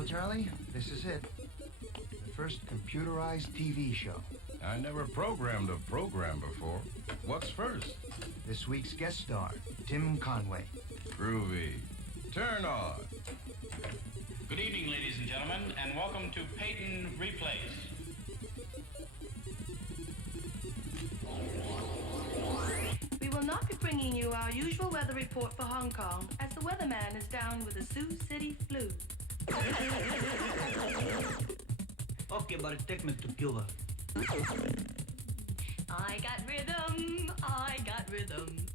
Well, Charlie, this is it. The first computerized TV show. I never programmed a program before. What's first? This week's guest star, Tim Conway. Groovy. Turn on. Good evening, ladies and gentlemen, and welcome to Peyton Replays. We will not be bringing you our usual weather report for Hong Kong, as the weatherman is down with the Sioux City flu. Okay, but take me to Cuba. I got rhythm, I got rhythm.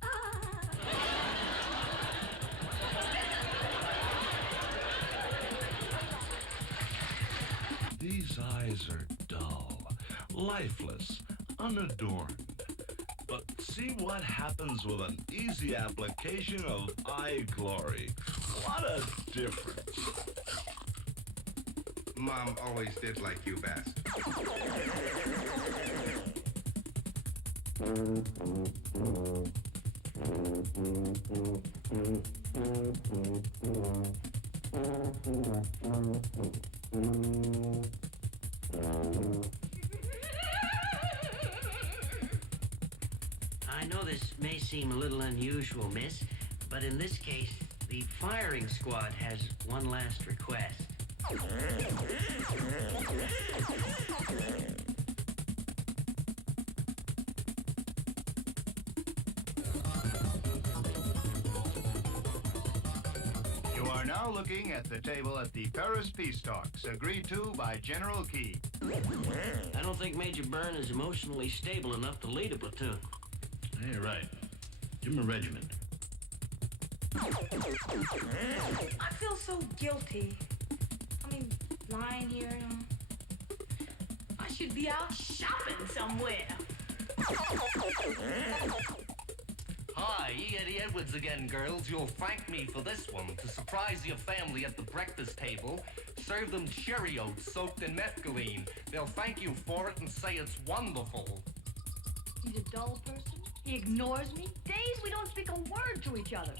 These eyes are dull, lifeless, unadorned. But see what happens with an easy application of eye glory. What a difference. Mom always did like you best. I know this may seem a little unusual, miss, but in this case, the firing squad has one last request. You are now looking at the table at the Paris Peace Talks, agreed to by General Key. I don't think Major Byrne is emotionally stable enough to lead a platoon. Yeah, you're right. Give him a regiment. I feel so guilty. I mean, lying here, you know. I should be out shopping somewhere. Hi, Eddie Edwards again, girls. You'll thank me for this one. To surprise your family at the breakfast table, serve them Cheerios soaked in methylene. They'll thank you for it and say it's wonderful. He's a dull person. He ignores me. Days we don't speak a word to each other.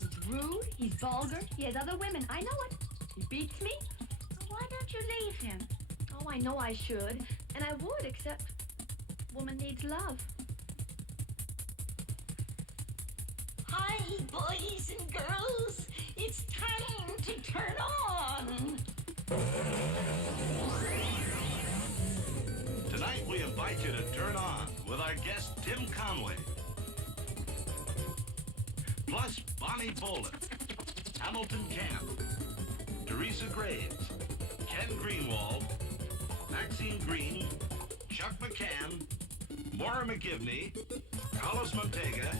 He's rude. He's vulgar. He has other women. I know it. He beats me. Why don't you leave him? Oh, I know I should. And I would, except woman needs love. Hi, boys and girls. It's time to turn on. Tonight we invite you to turn on with our guest Tim Conway. Plus Bonnie Bolin, Hamilton Camp, Teresa Graves, Ken Greenwald, Maxine Green, Chuck McCann, Maura McGivney, Carlos Montega,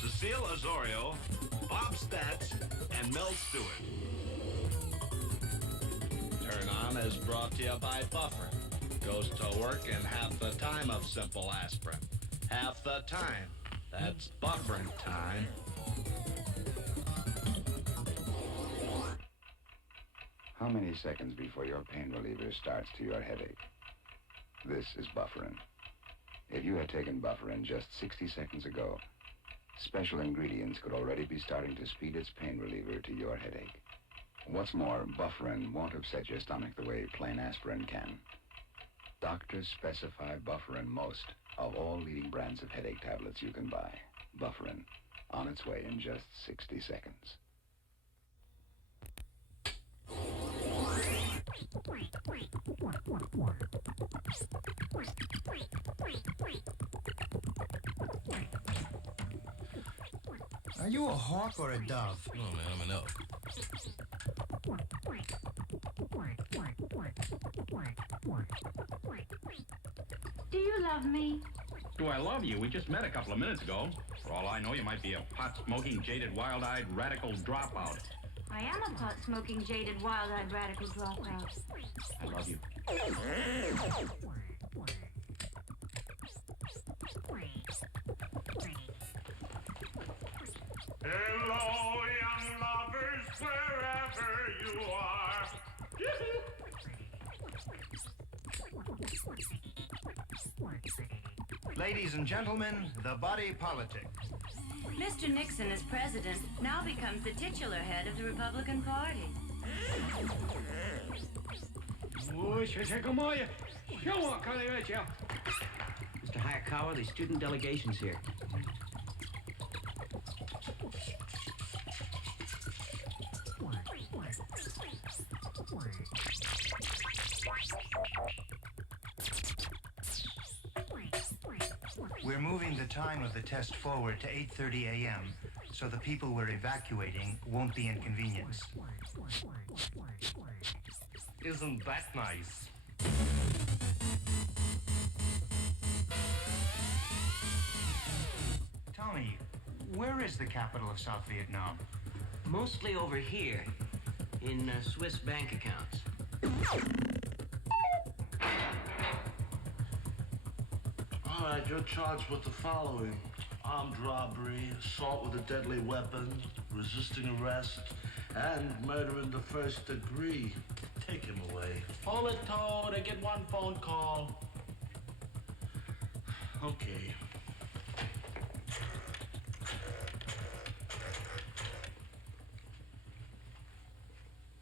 Cecile Azorio, Bob Stats, and Mel Stewart. Turn On is brought to you by Buffer. Goes to work in half the time of simple aspirin. Half the time. That's buffering time. How many seconds before your pain reliever starts to your headache? This is Bufferin. If you had taken Bufferin just 60 seconds ago, special ingredients could already be starting to speed its pain reliever to your headache. What's more, Bufferin won't upset your stomach the way plain aspirin can. Doctors specify Bufferin most of all leading brands of headache tablets you can buy. Bufferin, on its way in just 60 seconds. Are you a hawk or a dove? Oh, man, I'm an elk. Do you love me? Do I love you? We just met a couple of minutes ago. For all I know, you might be a pot-smoking, jaded, wild-eyed, radical dropout. I am a pot-smoking, jaded, wild-eyed, radical dropout. I love you. Hello, young lovers, wherever you are. Ladies and gentlemen, the body politic. Mr. Nixon, as president, now becomes the titular head of the Republican Party. Mr. Hayakawa, the student delegation's here. We're moving the time of the test forward to 8:30 a.m. so the people we're evacuating won't be inconvenienced. Isn't that nice? Tommy, where is the capital of South Vietnam? Mostly over here, in Swiss bank accounts. All right, you're charged with the following: armed robbery, assault with a deadly weapon, resisting arrest, and murder in the first degree. Take him away. Hold it, Toad. I get one phone call. Okay.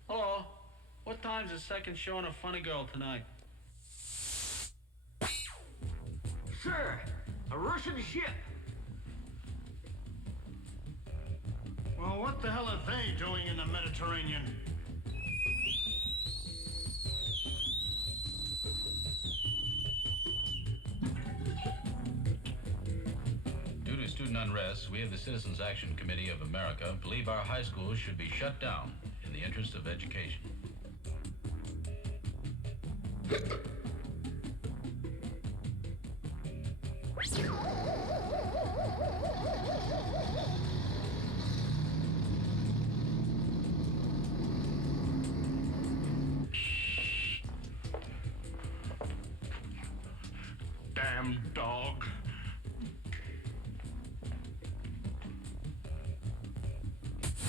Hello. What time's the second showing of Funny Girl tonight? Sir, a Russian ship. Well, what the hell are they doing in the Mediterranean? Due to student unrest, we of the Citizens Action Committee of America believe our high schools should be shut down in the interest of education. Damn dog.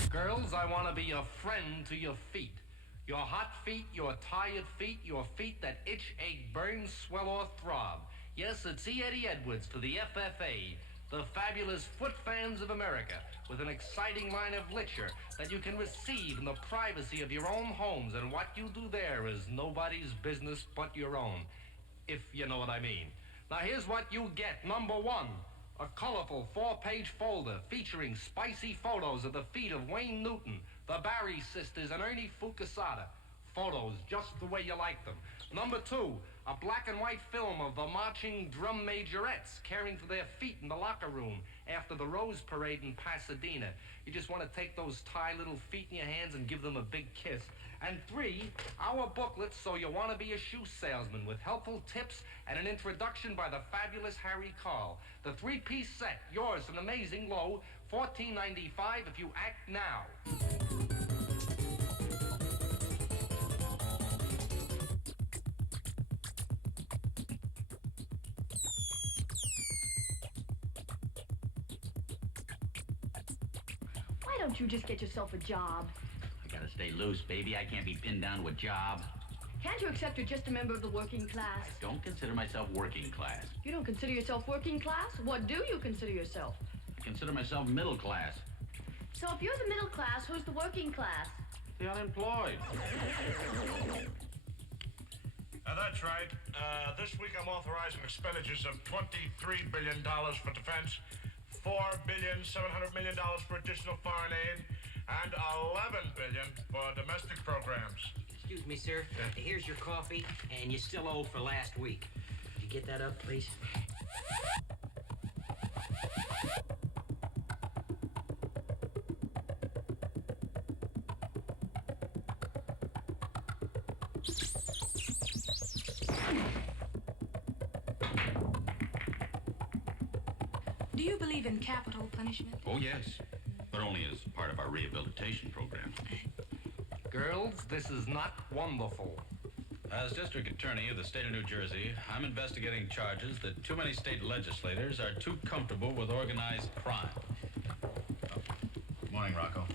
Girls, I want to be a friend to your feet. Your hot feet, your tired feet, your feet that itch, ache, burn, swell, or throb. Yes, it's E. Eddie Edwards for the FFA, the fabulous foot fans of America, with an exciting line of literature that you can receive in the privacy of your own homes, and what you do there is nobody's business but your own, if you know what I mean. Now here's what you get. Number one, a colorful 4-page folder featuring spicy photos of the feet of Wayne Newton, the Barry sisters, and Ernie Fucasada. Photos just the way you like them. Number two, a black and white film of the marching drum majorettes caring for their feet in the locker room after the Rose Parade in Pasadena. You just want to take those Thai little feet in your hands and give them a big kiss. And three, our booklets, so you want to be a shoe salesman, with helpful tips and an introduction by the fabulous Harry Carl. The 3-piece set, yours for an amazing low, $14.95 if you act now. Why don't you just get yourself a job? I gotta stay loose, baby. I can't be pinned down to a job. Can't you accept you're just a member of the working class? I don't consider myself working class. You don't consider yourself working class? What do you consider yourself? I consider myself middle class. So if you're the middle class, who's the working class? The unemployed. That's right. This week I'm authorizing expenditures of $23 billion for defense, $4.7 billion for additional foreign aid, and $11 billion for domestic programs. Excuse me, sir. Here's your coffee, and you still owe for last week. Could you get that up, please? Do you believe in capital punishment? Oh, yes. But only as part of our rehabilitation program. Girls, this is not wonderful. As District Attorney of the state of New Jersey, I'm investigating charges that too many state legislators are too comfortable with organized crime. Good morning, Rocco.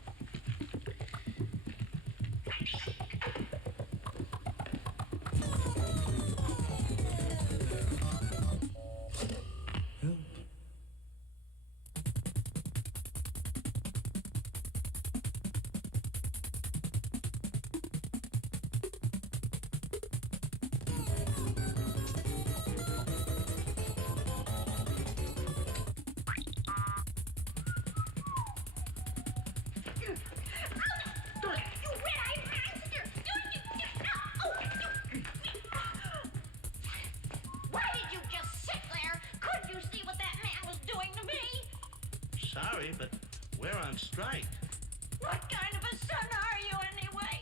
sorry, but we're on strike. What kind of a son are you, anyway?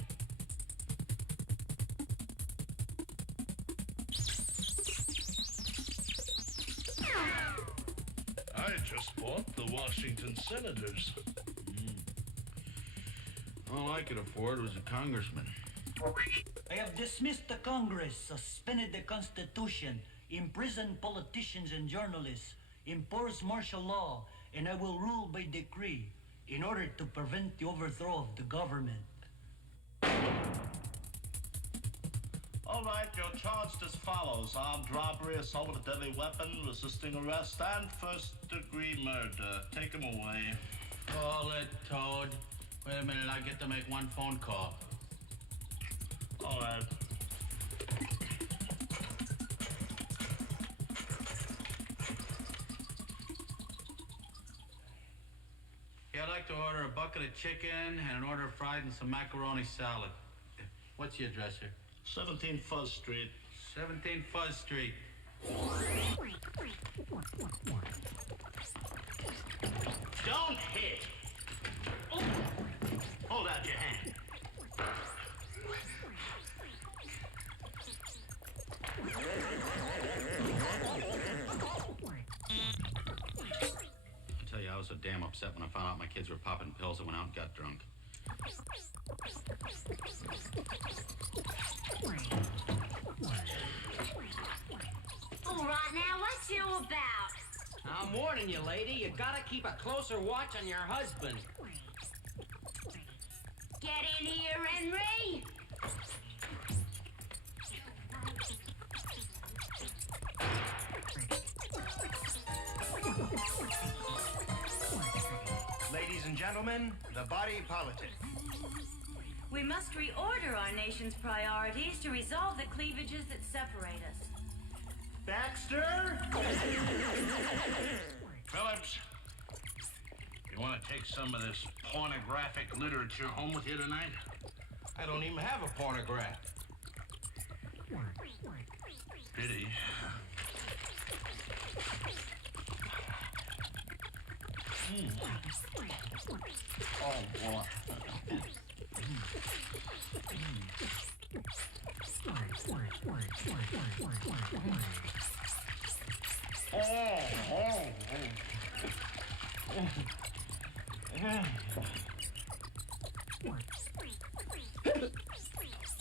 I just bought the Washington Senators. All I could afford was a congressman. I have dismissed the Congress, suspended the Constitution, imprisoned politicians and journalists, enforced martial law, and I will rule by decree in order to prevent the overthrow of the government. All right, you're charged as follows: armed robbery, assault with a deadly weapon, resisting arrest, and first-degree murder. Take him away. Call it, Toad. Wait a minute, I get to make one phone call. All right. Yeah, I'd like to order a bucket of chicken and an order of fried and some macaroni salad. What's the address here? 17 Fuzz Street. 17 Fuzz Street. Don't hit. Oh. Hold out your hand. I tell you, I was so damn upset when I found out my kids were popping pills and went out and got drunk. All right, now, what's you about? I'm warning you, lady. You gotta keep a closer watch on your husband. Get in here, Henry. Ladies and gentlemen, the body politic. We must reorder our nation's priorities to resolve the cleavages that separate us. Baxter? Phillips, you want to take some of this pornographic literature home with you tonight? I don't even have a pornograph. Pity. Oh, boy.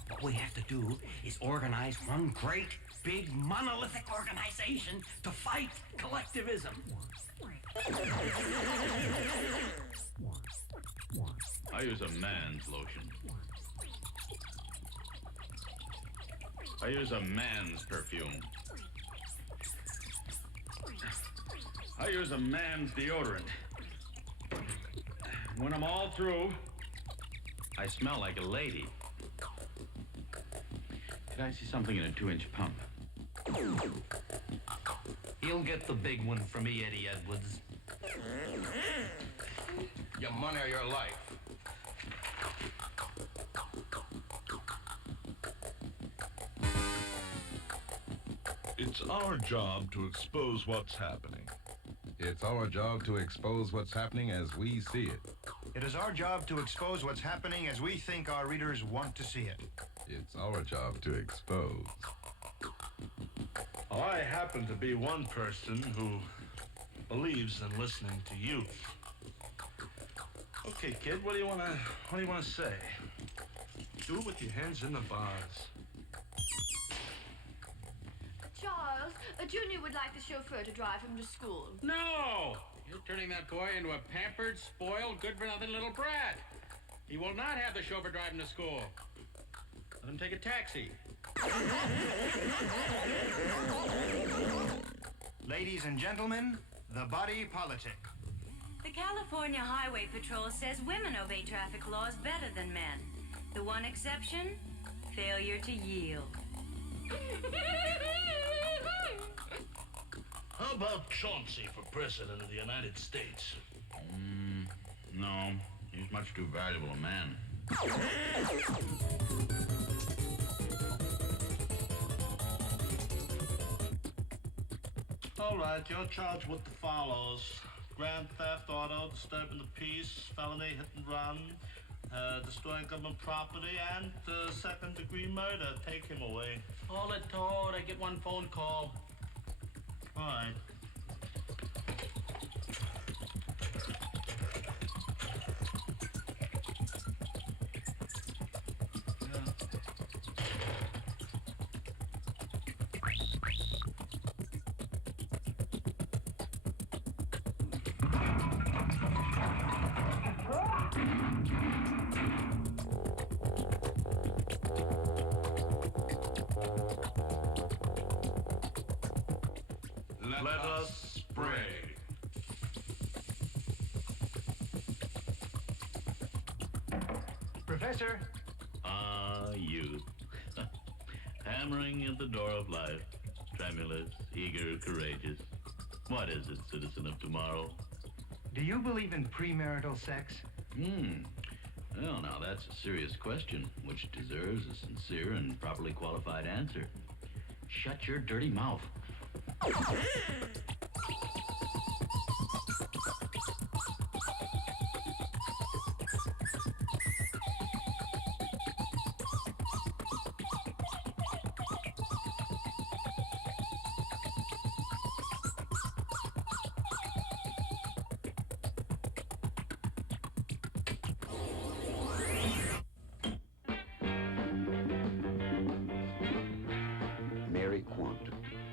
What we have to do is organize one great, big, monolithic organization to fight collectivism. I use a man's lotion. I use a man's perfume. I use a man's deodorant. When I'm all through, I smell like a lady. Did I see something in a 2-inch pump? You'll get the big one from me, Eddie Edwards. Your money or your life. It's our job to expose what's happening. It's our job to expose what's happening as we see it. It is our job to expose what's happening as we think our readers want to see it. It's our job to expose. I happen to be one person who believes in listening to you. Okay, kid, what do you want to say? Do it with your hands in the bars. Charles, Junior would like the chauffeur to drive him to school. No! You're turning that boy into a pampered, spoiled, good-for-nothing little brat. He will not have the chauffeur drive him to school. Let him take a taxi. Ladies and gentlemen, the body politic. The California Highway Patrol says women obey traffic laws better than men. The one exception, failure to yield. How about Chauncey for president of the United States? No, he's much too valuable a man. All right, you're charged with the follows: grand theft, auto, disturbing the peace, felony, hit and run, destroying government property, and second-degree murder. Take him away. Hold it, Toad. I get one phone call. All right. Let us pray. Professor? Ah, youth. Hammering at the door of life. Tremulous, eager, courageous. What is it, citizen of tomorrow? Do you believe in premarital sex? Well, now that's a serious question, which deserves a sincere and properly qualified answer. Shut your dirty mouth.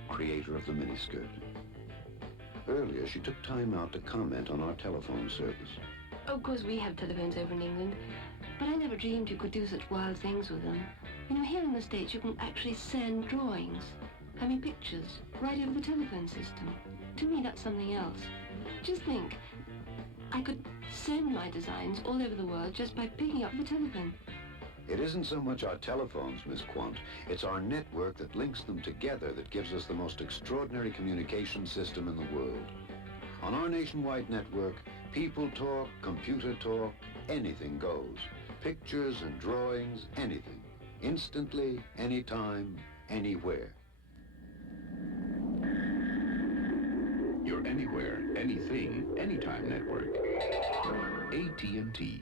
Creator of the miniskirt. Earlier, she took time out to comment on our telephone service. Of course, we have telephones over in England, but I never dreamed you could do such wild things with them. You know, here in the States, you can actually send drawings, I mean pictures, right over the telephone system. To me, that's something else. Just think, I could send my designs all over the world just by picking up the telephone. It isn't so much our telephones, Miss Quant. It's our network that links them together that gives us the most extraordinary communication system in the world. On our nationwide network, people talk, computer talk, anything goes. Pictures and drawings, anything. Instantly, anytime, anywhere. Your anywhere, anything, anytime network. AT&T.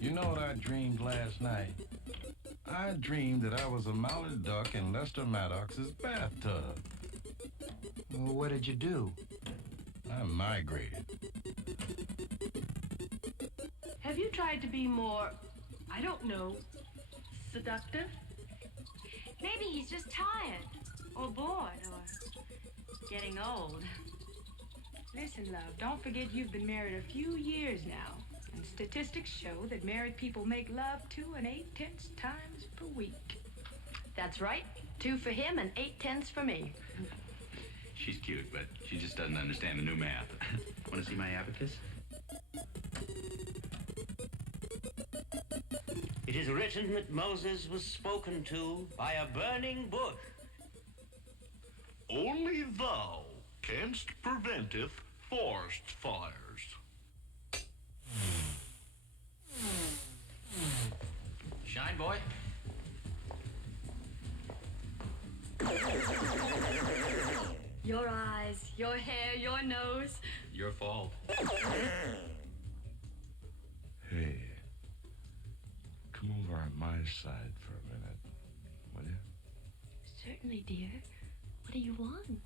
You know what I dreamed last night? I dreamed that I was a mounted duck in Lester Maddox's bathtub. Well, what did you do? I migrated. Have you tried to be more, I don't know, seductive? Maybe he's just tired, or bored, or getting old. Listen, love, don't forget you've been married a few years now. And statistics show that married people make love 2 8/10 times per week. That's right. 2 for him and 8/10 for me. She's cute, but she just doesn't understand the new math. Want to see my abacus? It is written that Moses was spoken to by a burning bush. Only thou canst preventeth forest fires. Shine, boy. Your eyes, your hair, your nose. Your fault. Hey, come over on my side for a minute, will you? Certainly, dear. What do you want?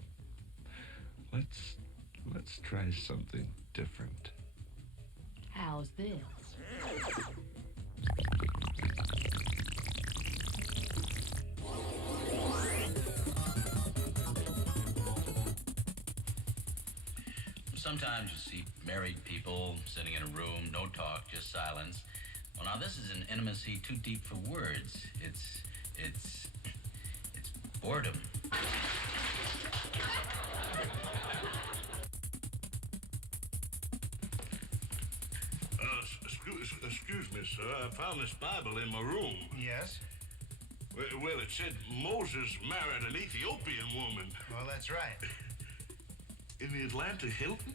Let's try something different. How's this? Sometimes you see married people sitting in a room, no talk, just silence. Well, now this is an intimacy too deep for words. It's boredom. Excuse me, sir. I found this Bible in my room. Yes? Well, it said Moses married an Ethiopian woman. Well, that's right. In the Atlanta Hilton?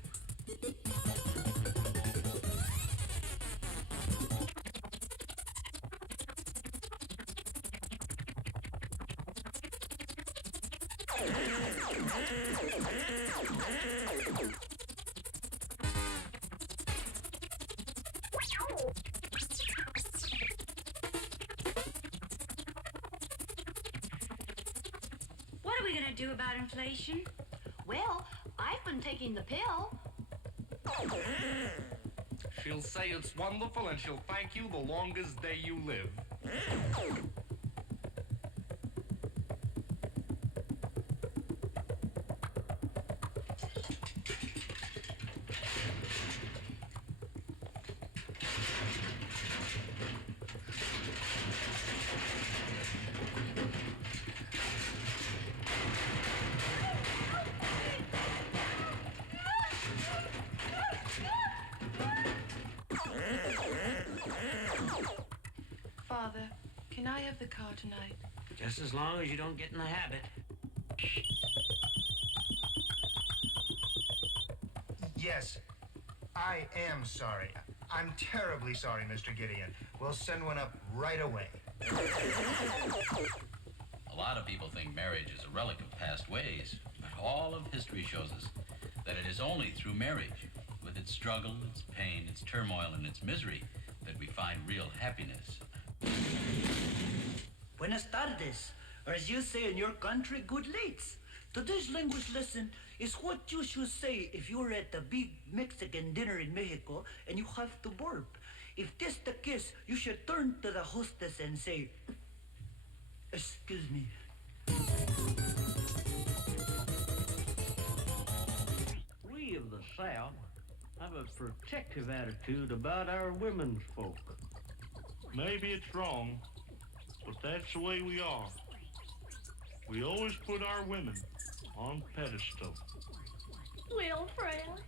What are we gonna do about inflation? Well, I've been taking the pill. She'll say it's wonderful and she'll thank you the longest day you live. Father, can I have the car tonight? Just as long as you don't get in the habit. Yes, I am sorry. I'm terribly sorry, Mr. Gideon. We'll send one up right away. A lot of people think marriage is a relic of past ways, but all of history shows us that it is only through marriage, with its struggle, its pain, its turmoil, and its misery, that we find real happiness. Buenas tardes, or as you say in your country, good lates. Today's language lesson is what you should say if you're at a big Mexican dinner in Mexico and you have to burp. If that's the case, you should turn to the hostess and say, "Excuse me." We of the South have a protective attitude about our women's folk. Maybe it's wrong, but that's the way we are. We always put our women on pedestal. Little friend.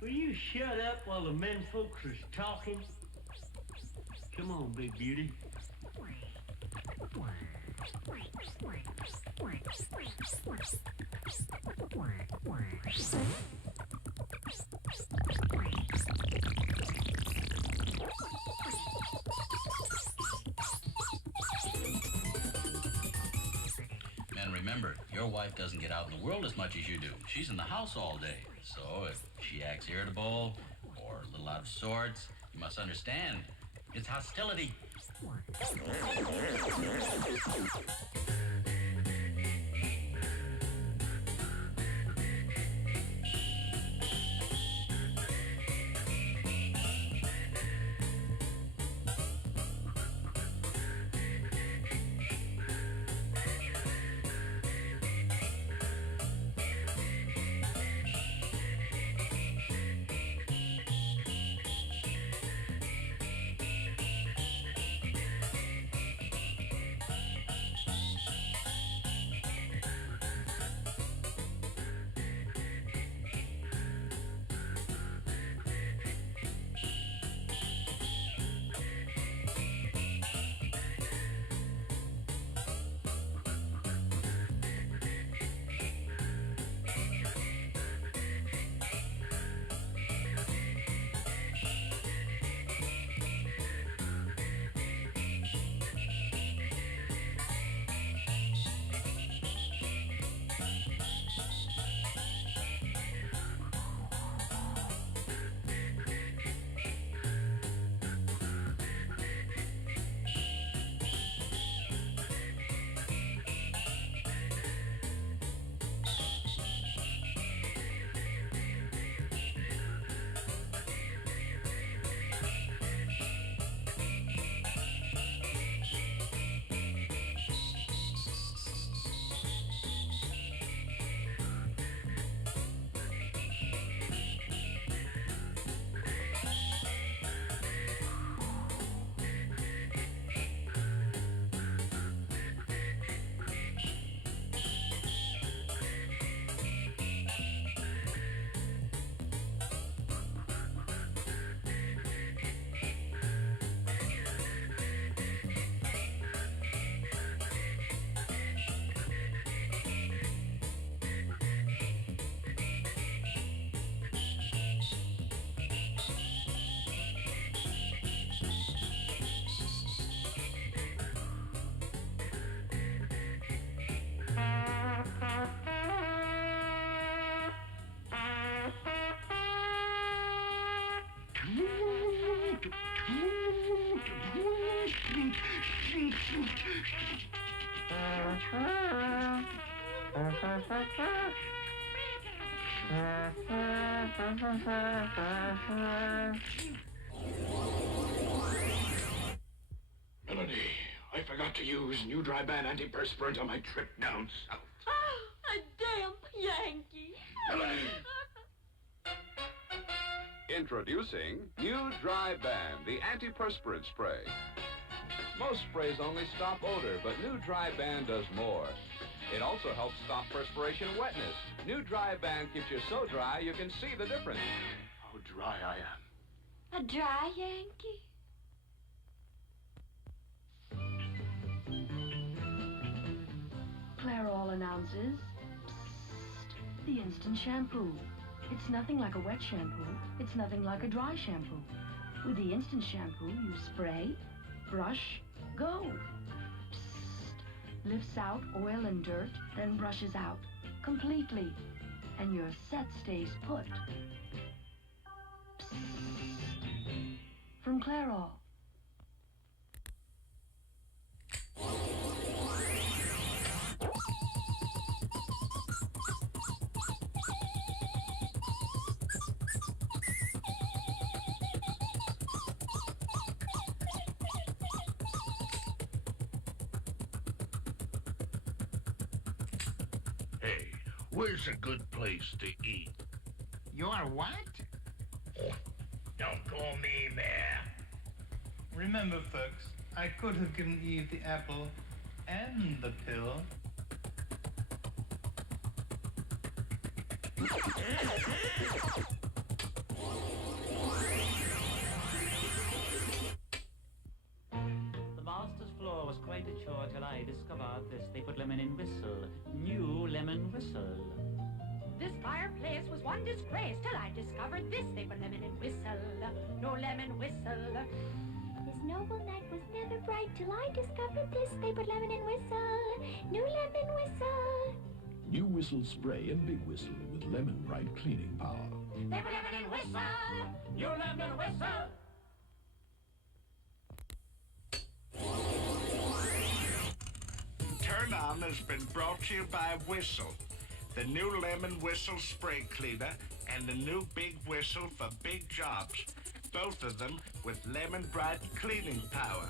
Will you shut up while the men folks is talking? Come on, big beauty. And remember, your wife doesn't get out in the world as much as you do. She's in the house all day. So if she acts irritable or a little out of sorts, you must understand, it's hostility. Melanie, I forgot to use new dry band antiperspirant on my trip down south. A damp Yankee. Melanie! Introducing new dry band, the antiperspirant spray. Most sprays only stop odor, but new dry band does more. It also helps stop perspiration and wetness. New dry band keeps you so dry you can see the difference. How dry I am. A dry Yankee? Clairol announces, psst, the instant shampoo. It's nothing like a wet shampoo. It's nothing like a dry shampoo. With the instant shampoo, you spray, brush, go. Psst, lifts out oil and dirt, then brushes out completely. And your set stays put. Psst. From Clairol. Hey, where's a good place to eat? You're what? Don't call me mayor. Remember, folks, I could have given Eve the apple and the pill. The master's floor was quite a chore till I discovered this. They put lemon in whistle. New lemon whistle. This fireplace was one disgrace till I discovered this. They put lemon in whistle. No lemon whistle. This noble night was never bright till I discovered this. They put lemon in whistle. New lemon whistle. New whistle spray and big whistle with lemon bright cleaning power. They put lemon in whistle. New lemon whistle. Turn On has been brought to you by Whistle, the new lemon whistle spray cleaner and the new big whistle for big jobs, both of them with lemon bright cleaning power.